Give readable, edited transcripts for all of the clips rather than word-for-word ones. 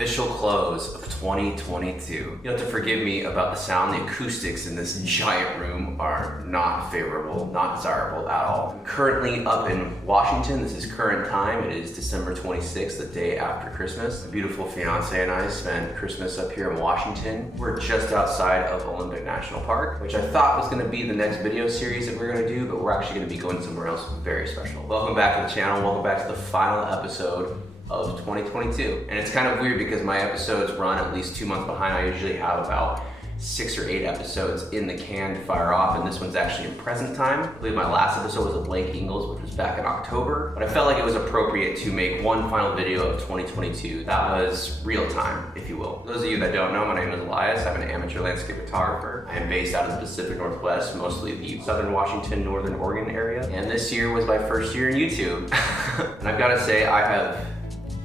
Official close of 2022. You'll have to forgive me about the sound. The acoustics in this giant room are not favorable, not desirable at all. I'm currently up in Washington. This is current time. It is December 26th, the day after Christmas. My beautiful fiance and I spent Christmas up here in Washington. We're just outside of Olympic National Park, which I thought was gonna be the next video series that we're gonna do, but we're actually gonna be going somewhere else very special. Welcome back to the channel. Welcome back to the final episode of 2022. And it's kind of weird because my episodes run at least 2 months behind. I usually have about 6 or 8 episodes in the can to fire off, and this one's actually in present time. I believe my last episode was of Lake Ingalls, which was back in October, but I felt like it was appropriate to make one final video of 2022 that was real time, if you will. For those of you that don't know, my name is Elias. I'm an amateur landscape photographer. I am based out of the Pacific Northwest, mostly the Southern Washington, Northern Oregon area, and this year was my first year in YouTube. And I've got to say, I have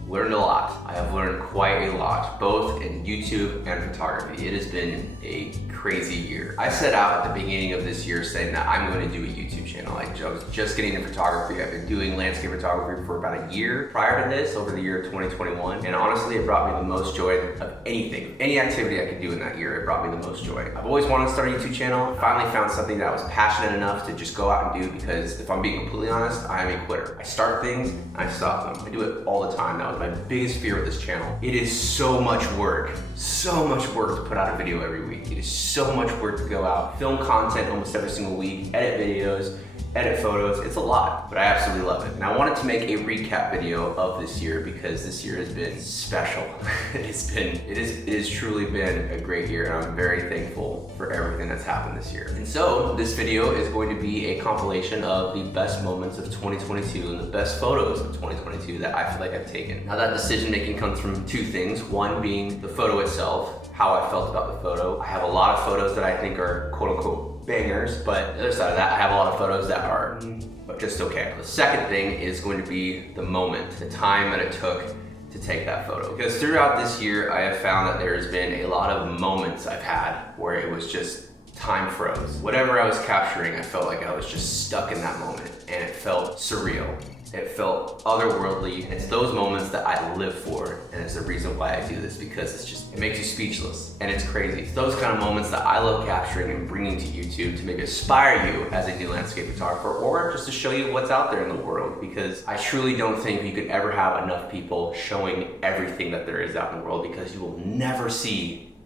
learned a lot. I have learned quite a lot, both in YouTube and photography. It has been a crazy year. I set out at the beginning of this year saying that I'm going to do a YouTube channel. I was just getting into photography. I've been doing landscape photography for about a year prior to this, over the year of 2021. And honestly, it brought me the most joy of anything, any activity I could do in that year. It brought me the most joy. I've always wanted to start a YouTube channel. I finally found something that I was passionate enough to just go out and do, because if I'm being completely honest, I am a quitter. I start things and I stop them. I do it all the time. That was my biggest fear with this channel. It is so much work to put out a video every week. It is so much work to go out, film content almost every single week, edit videos, edit photos. It's a lot, but I absolutely love it. And I wanted to make a recap video of this year because this year has been special. It has truly been a great year, and I'm very thankful for everything that's happened this year. And so this video is going to be a compilation of the best moments of 2022 and the best photos of 2022 that I feel like I've taken. Now, that decision making comes from 2 things. One being the photo itself, how I felt about the photo. I have a lot of photos that I think are quote unquote bangers, but the other side of that, I have a lot of photos that are just okay. The second thing is going to be the moment, the time that it took to take that photo. Because throughout this year, I have found that there's been a lot of moments I've had where it was just time froze. Whatever I was capturing, I felt like I was just stuck in that moment, and it felt surreal. It felt otherworldly. It's those moments that I live for, and it's the reason why I do this, because it makes you speechless, and it's crazy. It's those kind of moments that I love capturing and bringing to YouTube to maybe inspire you as a new landscape photographer, or just to show you what's out there in the world, because I truly don't think you could ever have enough people showing everything that there is out in the world, because you will never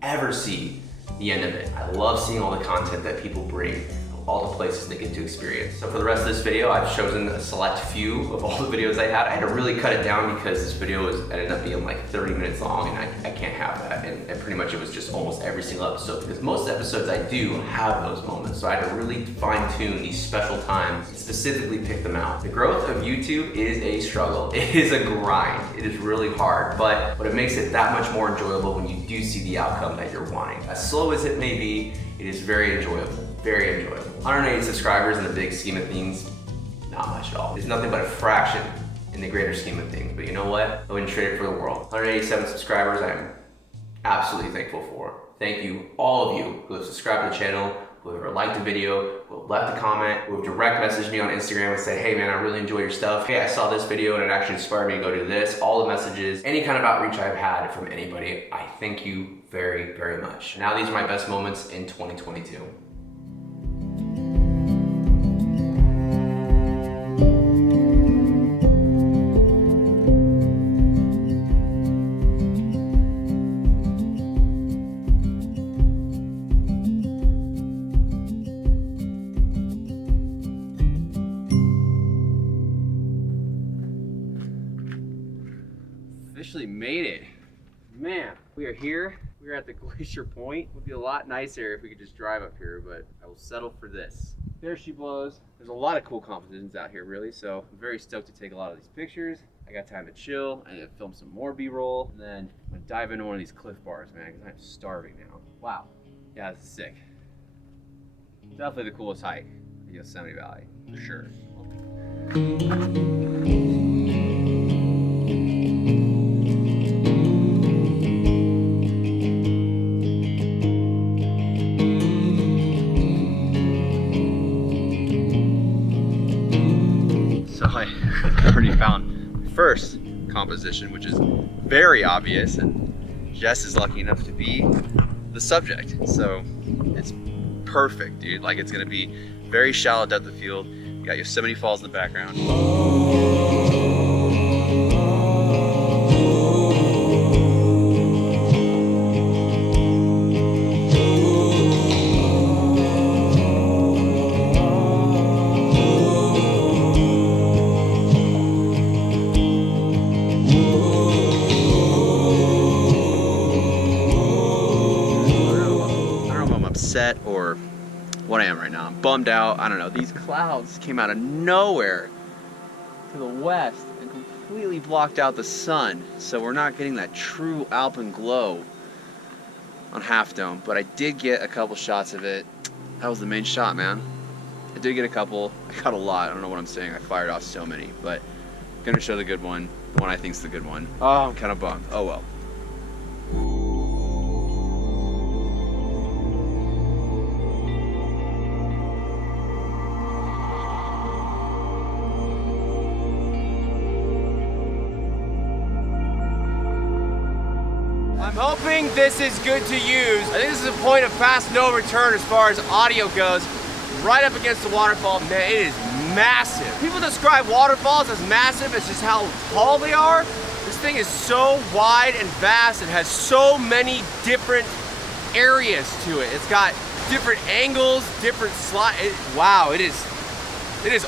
ever see the end of it. I love seeing all the content that people bring, all the places they get to experience. So for the rest of this video, I've chosen a select few of all the videos I had. I had to really cut it down because this video ended up being like 30 minutes long, and I can't have that. And pretty much it was just almost every single episode, because most episodes I do have those moments. So I had to really fine tune these special times and specifically pick them out. The growth of YouTube is a struggle. It is a grind. It is really hard, but it makes it that much more enjoyable when you do see the outcome that you're wanting. As slow as it may be, it is very enjoyable. Very enjoyable. 180 subscribers in the big scheme of things, not much at all. It's nothing but a fraction in the greater scheme of things. But you know what? I wouldn't trade it for the world. 187 subscribers, I am absolutely thankful for. Thank you, all of you who have subscribed to the channel, who have liked the video, who have left a comment, who have direct messaged me on Instagram and said, hey man, I really enjoy your stuff. Hey, I saw this video and it actually inspired me to go do this. All the messages, any kind of outreach I've had from anybody, I thank you very, very much. Now these are my best moments in 2022. Officially made it. Man, we are here. We are at the glacier point. It would be a lot nicer if we could just drive up here, but I will settle for this. There she blows. There's a lot of cool compositions out here, really, so I'm very stoked to take a lot of these pictures. I got time to chill. I need to film some more B-roll, and then I'm gonna dive into one of these cliff bars, man, because I'm starving now. Wow. Yeah, this is sick. Definitely the coolest hike in Yosemite Valley, for sure. I already found first composition, which is very obvious, and Jess is lucky enough to be the subject. So it's perfect, dude. Like, it's gonna be very shallow depth of field. You got Yosemite Falls in the background. Or what I am right now. I'm bummed out. I don't know. These clouds came out of nowhere to the west and completely blocked out the sun. So we're not getting that true alpine glow on Half Dome. But I did get a couple shots of it. That was the main shot, man. I did get a couple. I got a lot. I don't know what I'm saying. I fired off so many. But I'm gonna show the good one. The one I think's the good one. Oh, I'm kind of bummed. Oh well. I'm hoping this is good to use. I think this is a point of fast no return as far as audio goes. Right up against the waterfall, man, it is massive. People describe waterfalls as massive, it's just how tall they are. This thing is so wide and vast, it has so many different areas to it. It's got different angles, different wow, it is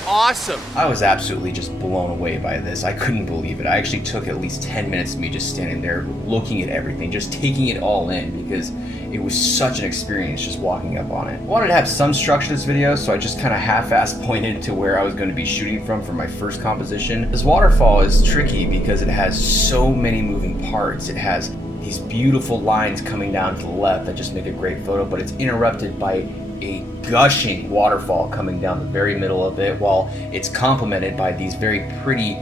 awesome. I was absolutely just blown away by this. I couldn't believe it. I actually took at least 10 minutes of me just standing there looking at everything, just taking it all in, because it was such an experience just walking up on it. I wanted to have some structure to this video, so I just kind of half-assed pointed to where I was going to be shooting from for my first composition. This waterfall is tricky because it has so many moving parts. It has these beautiful lines coming down to the left that just make a great photo, but it's interrupted by a gushing waterfall coming down the very middle of it, while it's complemented by these very pretty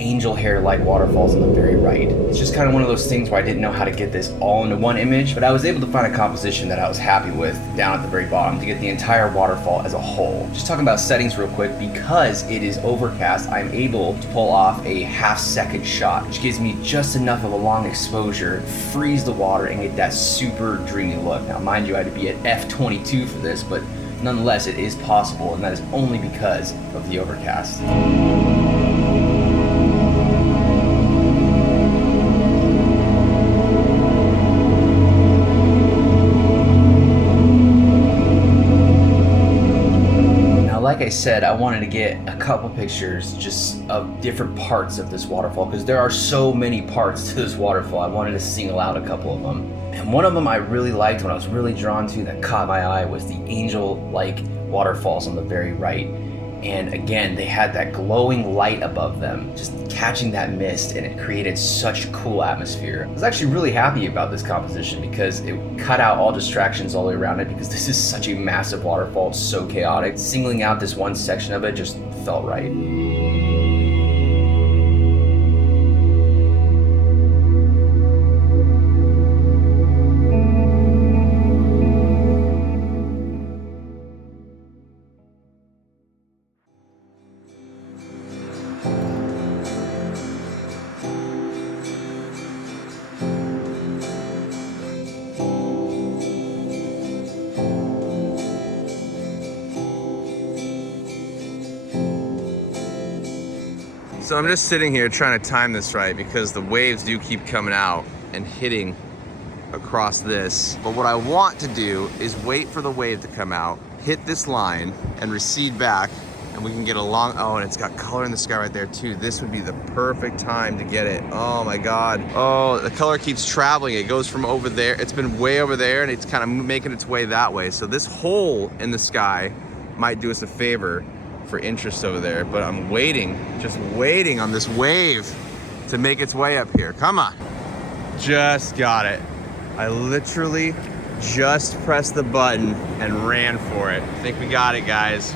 angel hair-like waterfalls on the very right. It's just kind of one of those things where I didn't know how to get this all into one image, but I was able to find a composition that I was happy with down at the very bottom to get the entire waterfall as a whole. Just talking about settings real quick, because it is overcast, I'm able to pull off a half-second shot, which gives me just enough of a long exposure, freeze the water, and get that super dreamy look. Now, mind you, I had to be at f/22 for this, but nonetheless, it is possible, and that is only because of the overcast. Like I said, I wanted to get a couple pictures just of different parts of this waterfall, because there are so many parts to this waterfall. I wanted to single out a couple of them. And one of them I really liked, what I was really drawn to, that caught my eye, was the angel-like waterfalls on the very right. And again, they had that glowing light above them, just catching that mist, and it created such a cool atmosphere. I was actually really happy about this composition because it cut out all distractions all the way around it, because this is such a massive waterfall, it's so chaotic. Singling out this one section of it just felt right. So I'm just sitting here trying to time this right, because the waves do keep coming out and hitting across this. But what I want to do is wait for the wave to come out, hit this line, and recede back, and we can get a long, oh, and it's got color in the sky right there too. This would be the perfect time to get it. Oh my God. Oh, the color keeps traveling. It goes from over there. It's been way over there, and it's kind of making its way that way. So this hole in the sky might do us a favor for interest over there, but I'm waiting, just waiting on this wave to make its way up here. Come on. Just got it. I literally just pressed the button and ran for it. I think we got it, guys.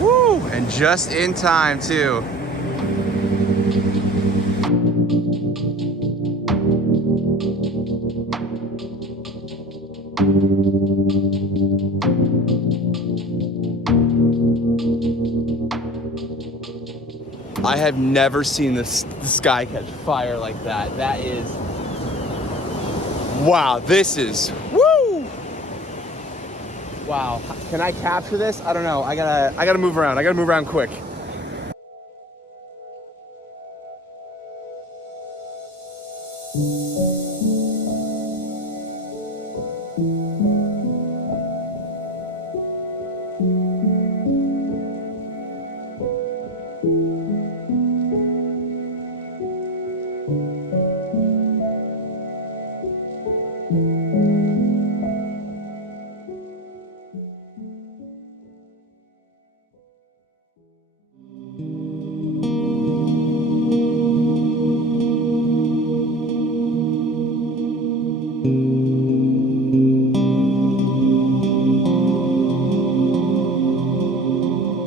Woo! And just in time too. I have never seen the sky catch fire like that. That is Wow, this is, woo! Wow, can I capture this? I don't know, I gotta move around. I gotta move around quick.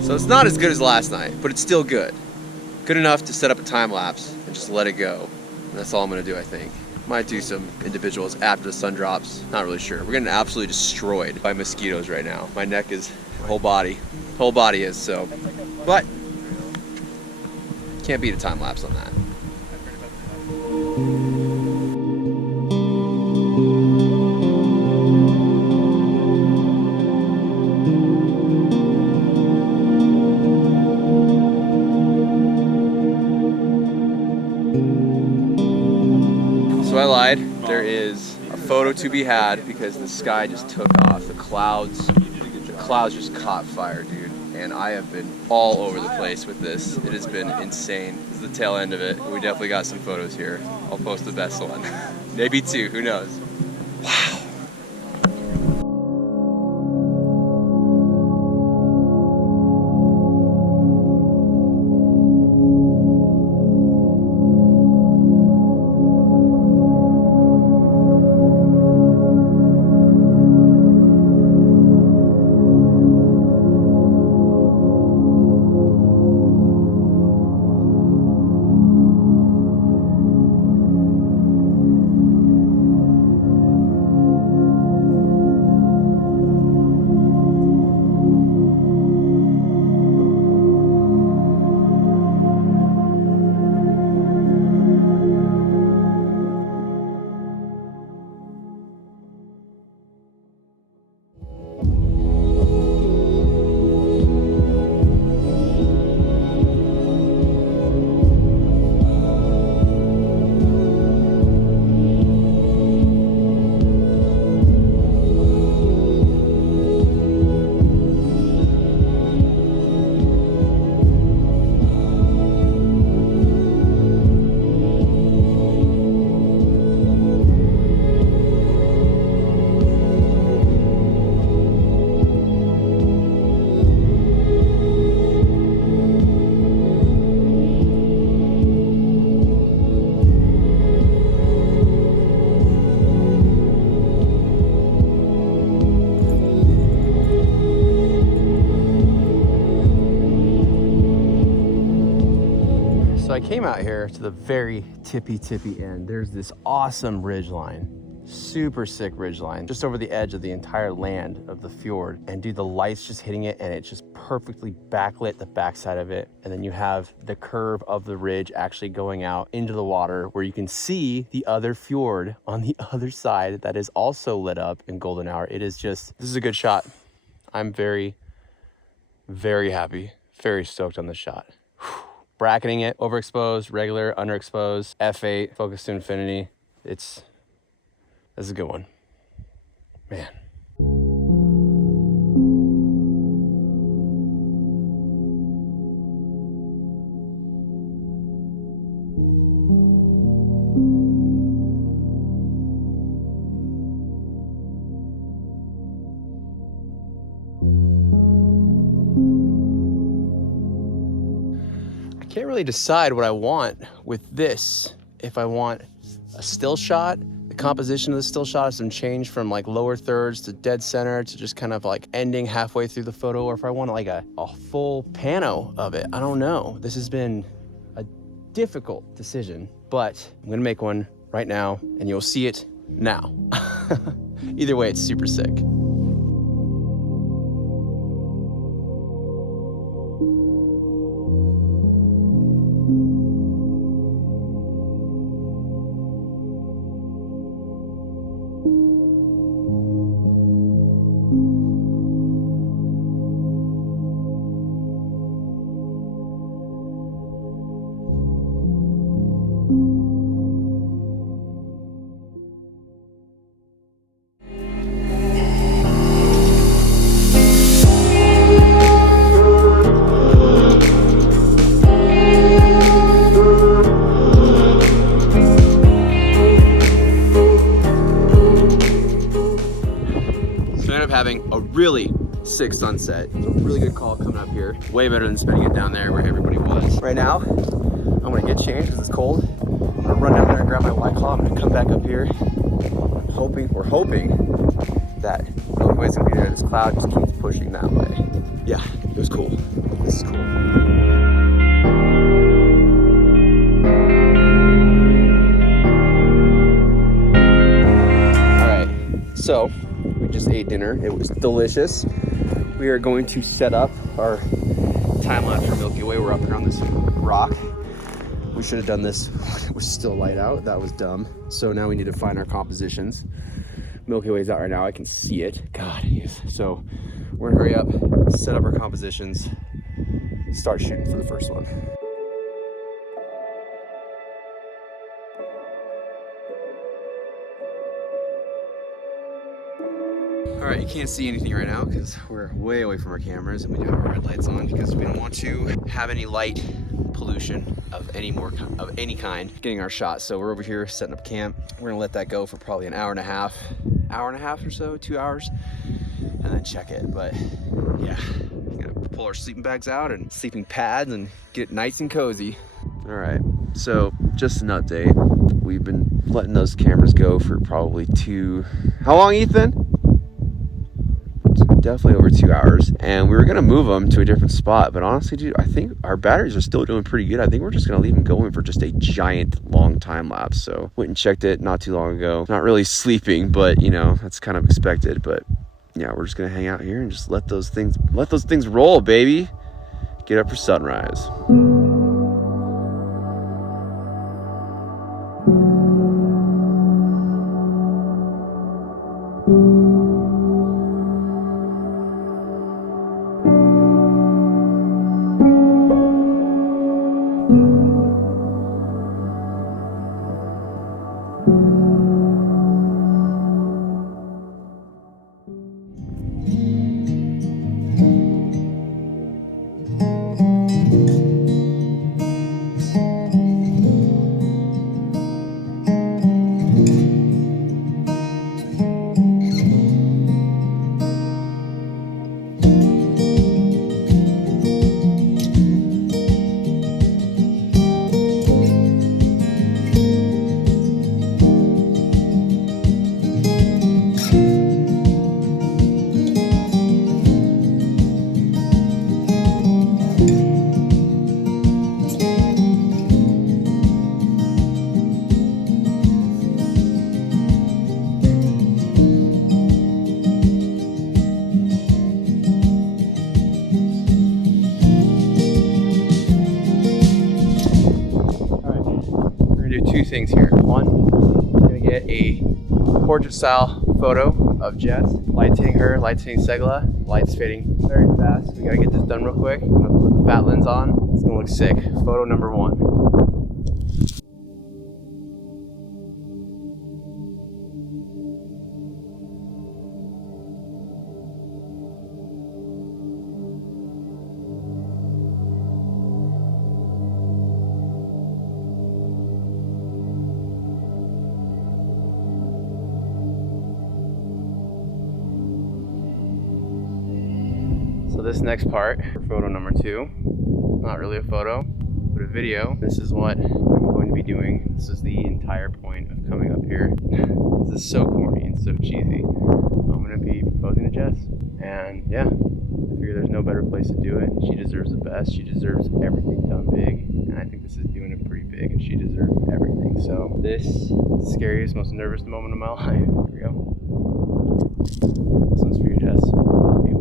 So it's not as good as last night, but it's still good. Good enough to set up a time lapse and just let it go. And that's all I'm gonna do, I think. Might do some individuals after the sun drops. Not really sure. We're getting absolutely destroyed by mosquitoes right now. My neck is, whole body is, so. But, can't beat a time lapse on that. So I lied. There is a photo to be had because the sky just took off. The clouds just caught fire, dude. And I have been all over the place with this. It has been insane. This is the tail end of it. We definitely got some photos here. I'll post the best one. Maybe two, who knows? Wow. So I came out here to the very tippy end. There's this awesome ridge line, super sick ridge line, just over the edge of the entire land of the fjord. And dude, the light's just hitting it and it just perfectly backlit the backside of it. And then you have the curve of the ridge actually going out into the water where you can see the other fjord on the other side that is also lit up in golden hour. It is just, this is a good shot. I'm very, very happy, very stoked on this shot. Bracketing it, overexposed, regular, underexposed, f8, focus to infinity. This is a good one, man. I can't really decide what I want with this. If I want a still shot, the composition of the still shot has some change from like lower thirds to dead center to just kind of like ending halfway through the photo, or if I want like a full pano of it. I don't know. This has been a difficult decision, but I'm gonna make one right now and you'll see it now. Either way, it's super sick. really sick sunset. It's a really good call coming up here. Way better than spending it down there where everybody was. Right now, I'm gonna get changed because it's cold. I'm gonna run down there and grab my White Claw. I'm gonna come back up here. We're hoping that Milky Way's gonna be there. This cloud just keeps pushing that way. Yeah, it was cool. This is cool. All right, so we just ate dinner. It was delicious. We are going to set up our time lapse for Milky Way. We're up here on this rock. We should have done this when it was still light out. That was dumb. So now we need to find our compositions. Milky Way's out right now. I can see it. God, it is. So we're gonna hurry up, set up our compositions, start shooting for the first one. All right, you can't see anything right now because we're way away from our cameras and we have our red lights on because we don't want to have any light pollution of any kind getting our shot. So we're over here setting up camp. We're gonna let that go for probably an hour and a half or so, 2 hours, and then check it. But yeah, we're gonna pull our sleeping bags out and sleeping pads and get nice and cozy. All right, so just an update. We've been letting those cameras go for probably how long, Ethan? Definitely over 2 hours, and we were gonna move them to a different spot, but honestly, dude, I think our batteries are still doing pretty good. I think we're just gonna leave them going for just a giant long time lapse. So went and checked it not too long ago. Not really sleeping, but you know, that's kind of expected. But yeah, we're just gonna hang out here and just let those things roll, baby. Get up for sunrise. Two things here. One, we're gonna get a portrait style photo of Jess. Lights hitting her, lights hitting Segla, lights fading very fast. We gotta get this done real quick. I'm gonna put the fat lens on. It's gonna look sick. Photo number one. So this next part, for photo number two, not really a photo, but a video. This is what I'm going to be doing. This is the entire point of coming up here. This is so corny and so cheesy. I'm gonna be proposing to Jess. And yeah, I figure there's no better place to do it. She deserves the best. She deserves everything done big. And I think this is doing it pretty big and she deserves everything. So this is the scariest, most nervous moment of my life. Here we go. This one's for you, Jess. I love you.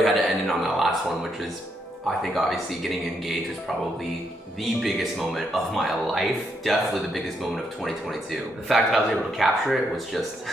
really had to end it on that last one, which is, I think obviously getting engaged was probably the biggest moment of my life. Definitely the biggest moment of 2022. The fact that I was able to capture it was just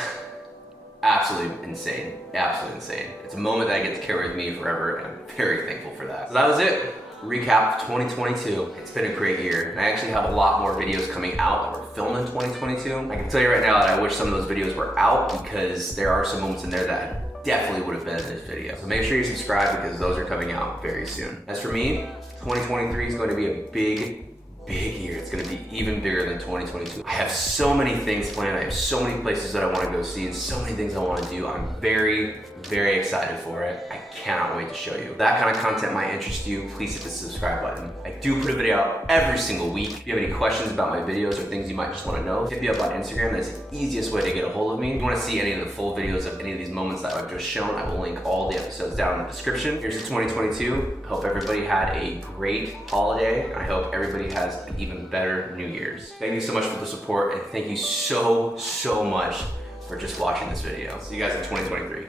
absolutely insane. Absolutely insane. It's a moment that I get to carry with me forever, and I'm very thankful for that. So that was it. Recap of 2022. It's been a great year, and I actually have a lot more videos coming out that were filmed in 2022. I can tell you right now that I wish some of those videos were out, because there are some moments in there that definitely would have been in this video. So make sure you subscribe, because those are coming out very soon. As for me, 2023 is going to be a big year. It's going to be even bigger than 2022. I have so many things planned. I have so many places that I want to go see and so many things I want to do. I'm very excited for it. I cannot wait to show you. If that kind of content might interest you, please hit the subscribe button. I do put a video out every single week. If you have any questions about my videos or things you might just want to know, hit me up on Instagram. That's the easiest way to get a hold of me. If you want to see any of the full videos of any of these moments that I've just shown, I will link all the episodes down in the description. Here's to 2022. Hope everybody had a great holiday. I hope everybody has an even better New Year's. Thank you so much for the support, and thank you so much for just watching this video. See you guys in 2023.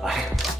Bye.